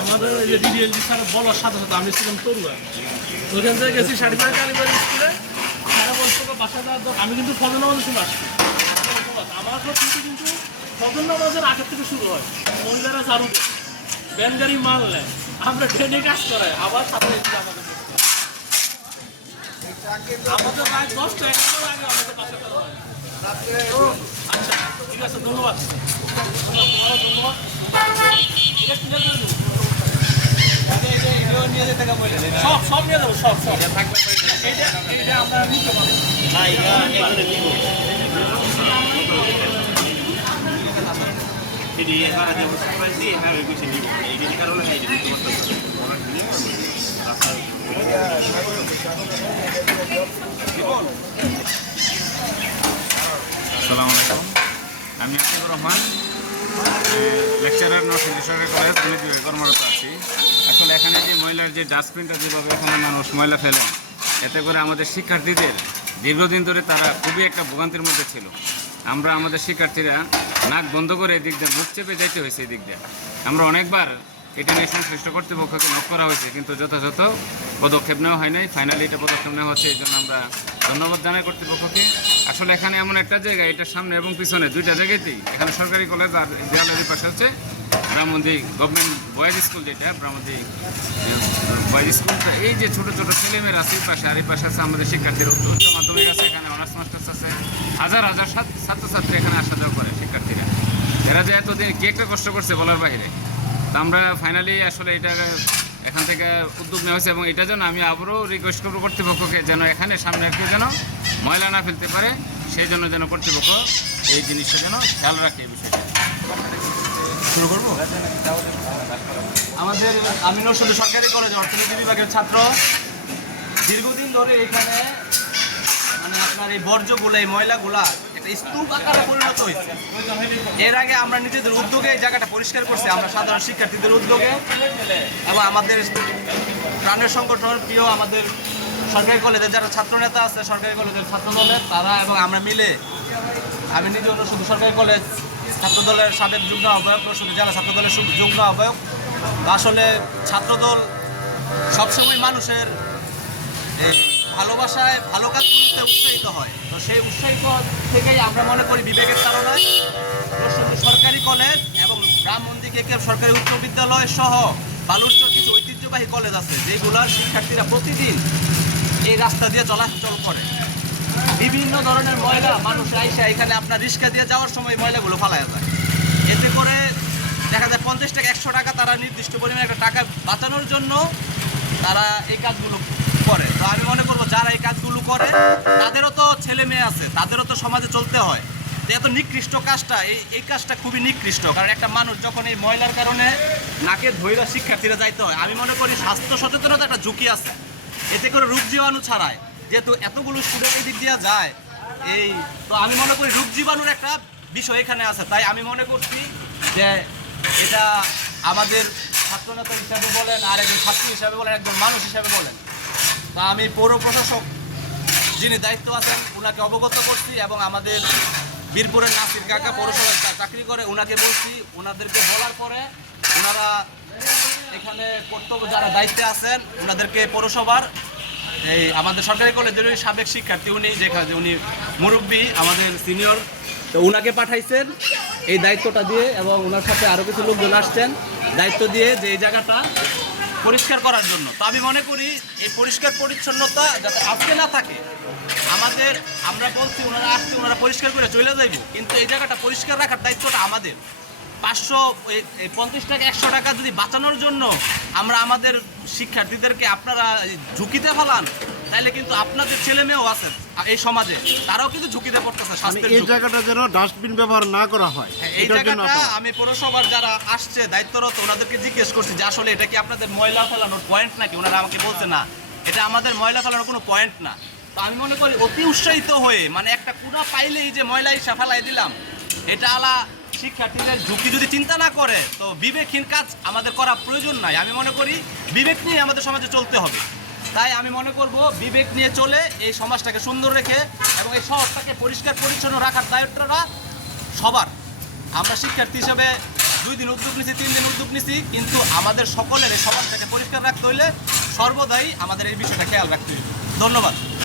আমাদের যে DDLG sir বলার সাথে সাথে আমি ছিলাম তরুয়া, ওখান থেকে গেছি সার্টিফাইড কালীবাড়ি স্কুলে। তারা বলছে বাসা যাওয়ার দরকার। আমি কিন্তু ফজর নামাজের সময় আসছি। আমার কিন্তু ফজর নামাজের আগের থেকে শুরু হয়। মহিলারা ঝাড়ু দেয়, ভ্যান গাড়ি মাল নেয়, আমরা ট্রেনে কাজ করাই, আবার সাথে আমাদের প্রায় 10টা 11টার আগে আমাদের বাসা করা হয়। আচ্ছা ঠিক আছে, ধন্যবাদ। সব নিয়ে যাবো, সব এইটা আমরা নিতে পারবো। আসসালামু আলাইকুম, আমি আতিকুর রহমান, লেকচারার নরসিংদী সরকারি কলেজ গণিত বিভাগে কর্মরত আছি। আসলে এখানে যে ময়লার যে ডাস্টবিনটা যেভাবে এখানে মানুষ ময়লা ফেলেন, এতে করে আমাদের শিক্ষার্থীদের দীর্ঘদিন ধরে তারা খুবই একটা ভোগান্তির মধ্যে ছিল। আমরা আমাদের শিক্ষার্থীরা নাক বন্ধ করে এদিক দিয়ে মুখ চেপে যাইতে হয়েছে। এদিক দিয়ে আমরা অনেকবার এটা নিয়ে সংশ্লিষ্ট কর্তৃপক্ষকে নক করা হয়েছে, কিন্তু যথাযথ পদক্ষেপ নেওয়া হয় নাই। ফাইনালি এটা পদক্ষেপ নেওয়া হচ্ছে, এই জন্য আমরা ধন্যবাদ জানাই কর্তৃপক্ষকে। আসলে এখানে এমন একটা জায়গা, এটার সামনে এবং পিছনে দুইটা জায়গাতেই, এখানে সরকারি কলেজ আর দেওয়ালের পাশে হচ্ছে ব্রাহ্মণদি গভর্নমেন্ট বয়েজ স্কুল, যেটা ব্রাহ্মণদি বয়েজ স্কুলটা। এই যে ছোটো ছোটো ছেলেমেয়েরা আছে এই পাশে, আর এই পাশে আছে আমাদের শিক্ষার্থীর উচ্চ মাধ্যমিক আছে, এখানে অনার্স মাস্টার্স আছে, হাজার হাজার ছাত্রছাত্রী এখানে আসা যাওয়া করে। শিক্ষার্থীরা এরা যে এতদিন কি একটা কষ্ট করছে বলার বাইরে। তো আমরা ফাইনালি আসলে এটা এখান থেকে উদ্যোগ নেওয়া হয়েছে, এবং এটা যেন আমি আবারও রিকোয়েস্ট করবো কর্তৃপক্ষকে, যেন এখানে সামনে আর কেউ যেন ময়লা না ফেলতে পারে, সেই জন্য যেন কর্তৃপক্ষ এই জিনিসটা যেন খেয়াল রাখে। এই বিষয়টা শুরু করবো। আমাদের আমি নরসিংদী সরকারি কলেজ অর্থনীতি বিভাগের ছাত্র। দীর্ঘদিন ধরে এখানে মানে আপনার এই বর্জ্যগুলো, এই ময়লাগুলা একটা স্তূপ আকারে পরিণত হয়েছে। এর আগে আমরা নিজেদের উদ্যোগে এই জায়গাটা পরিষ্কার করছি, আমরা সাধারণ শিক্ষার্থীদের উদ্যোগে, এবং আমাদের প্রাণের সংগঠন প্রিয় আমাদের সরকারি কলেজের যারা ছাত্রনেতা আছে, সরকারি কলেজের ছাত্রদলের তারা এবং আমরা মিলে, আমি নিজে শুধু সরকারি কলেজ ছাত্রদলের সাবেক যুগ্ম আহ্বায়ক, শুধু জেলা ছাত্রদলের যুগ্ম আহ্বায়ক। আসলে ছাত্রদল সবসময় মানুষের এই ভালোবাসায় ভালো কাজগুলোতে উৎসাহিত হয়। তো সেই উৎসাহিত থেকেই আমরা মনে করি বিবেকের কারণে সরকারি কলেজ এবং ব্রাহ্মণদি কেকের সরকারি উচ্চ বিদ্যালয় সহ বালুরচর কিছু ঐতিহ্যবাহী কলেজ আছে, যেগুলোর শিক্ষার্থীরা প্রতিদিন এই রাস্তা দিয়ে চলাচল করে। বিভিন্ন ধরনের ময়লা মানুষ আইসা এখানে আপনার রিক্সা দিয়ে যাওয়ার সময় ময়লাগুলো ফালায়া যায়। এতে করে দেখা যায় 50 টাকা 100 টাকা তারা নির্দিষ্ট পরিমাণে একটা টাকা বাঁচানোর জন্য তারা এই কাজগুলো করে। তো আমি মনে করবো যারা এই কাজগুলো করে তাদেরও তো ছেলে মেয়ে আছে, তাদেরও তো সমাজে চলতে হয়। তো এত নিকৃষ্ট কাজটা, এই কাজটা খুবই নিকৃষ্ট। কারণ একটা মানুষ যখন এই ময়লার কারণে নাকে ধৈরা শিক্ষার্থীরা যাইতে হয়, আমি মনে করি স্বাস্থ্য সচেতনতা একটা ঝুঁকি আছে। এতে করে রোগ জীবাণু ছাড়ায়, যেহেতু এতগুলো স্টুডেন্ট এই দিক দিয়ে যায়, তো আমি মনে করি রোগ জীবাণুর একটা বিষয় এখানে আছে। তাই আমি মনে করছি যে এটা আমাদের ছাত্রনেতা হিসাবে বলেন, আর একজন ছাত্রী হিসাবে বলেন, একজন মানুষ হিসাবে বলেন, তা আমি পৌর প্রশাসক যিনি দায়িত্ব আছেন ওনাকে অবগত করছি, এবং আমাদের বীরপুরের নাসির কাকা পৌরসভায় চাকরি করে, ওনাকে বলছি। ওনাদেরকে বলার পরে ওনারা এখানে কর্তব্য যারা দায়িত্বে আছেন ওনাদেরকে পৌরসভার এই আমাদের সরকারি কলেজের সাবেক শিক্ষার্থী, উনি মুরব্বী আমাদের সিনিয়র, তো ওনাকে পাঠাইছেন এই দায়িত্বটা দিয়ে, এবং ওনার সাথে আরও কিছু লোকজন আসছেন দায়িত্ব দিয়ে যে এই জায়গাটা পরিষ্কার করার জন্য। তো আমি মনে করি এই পরিষ্কার পরিচ্ছন্নতা যাতে আজকে না থাকে, আমরা বলছি ওনারা আসছে, ওনারা পরিষ্কার করে চলে যাইব, কিন্তু এই জায়গাটা পরিষ্কার রাখার দায়িত্বটা আমাদের। 550 টাকা 100 টাকা যদি বাঁচানোর জন্য আমরা আমাদের শিক্ষার্থীদেরকে আপনারা ঝুঁকিতে ফেলান, তাহলে কিন্তু আপনাদের ছেলে মেয়েও আছে এই সমাজে, তারাও কিন্তু ঝুঁকিতে পড়তেছে। এই জায়গাটা যেন ডাস্টবিন ব্যবহার না করা হয়, এই জায়গাটা আমি পৌরসভার যারা আসছে দায়িত্বরত ওনাদেরকে জিজ্ঞেস করছি যে আসলে এটা কি আপনাদের ময়লা ফেলানোর পয়েন্ট নাকি। ওনারা আমাকে বলছে না, এটা আমাদের ময়লা ফেলানোর কোনো পয়েন্ট না। তো আমি মনে করি অতি উৎসাহিত হয়ে, মানে একটা কুড়া পাইলেই যে ময়লা ইসা ফেলাই দিলাম, এটা আলা শিক্ষার্থীদের ঝুঁকি যদি চিন্তা না করে, তো বিবেকহীন কাজ আমাদের করা প্রয়োজন নাই। আমি মনে করি বিবেক নিয়ে আমাদের সমাজে চলতে হবে। তাই আমি মনে করব বিবেক নিয়ে চলে এই সমাজটাকে সুন্দর রেখে এবং এই শহরটাকে পরিষ্কার পরিচ্ছন্ন রাখার দায়িত্বটা সবার। আমরা শিক্ষার্থী হিসেবে 2 দিন উদ্যোগ নিছি, 3 দিন উদ্যোগ নিছি, কিন্তু আমাদের সকলের এই সমাজটাকে পরিষ্কার রাখতে হইলে সর্বদাই আমাদের এই বিষয়টা খেয়াল রাখতে হইবে। ধন্যবাদ।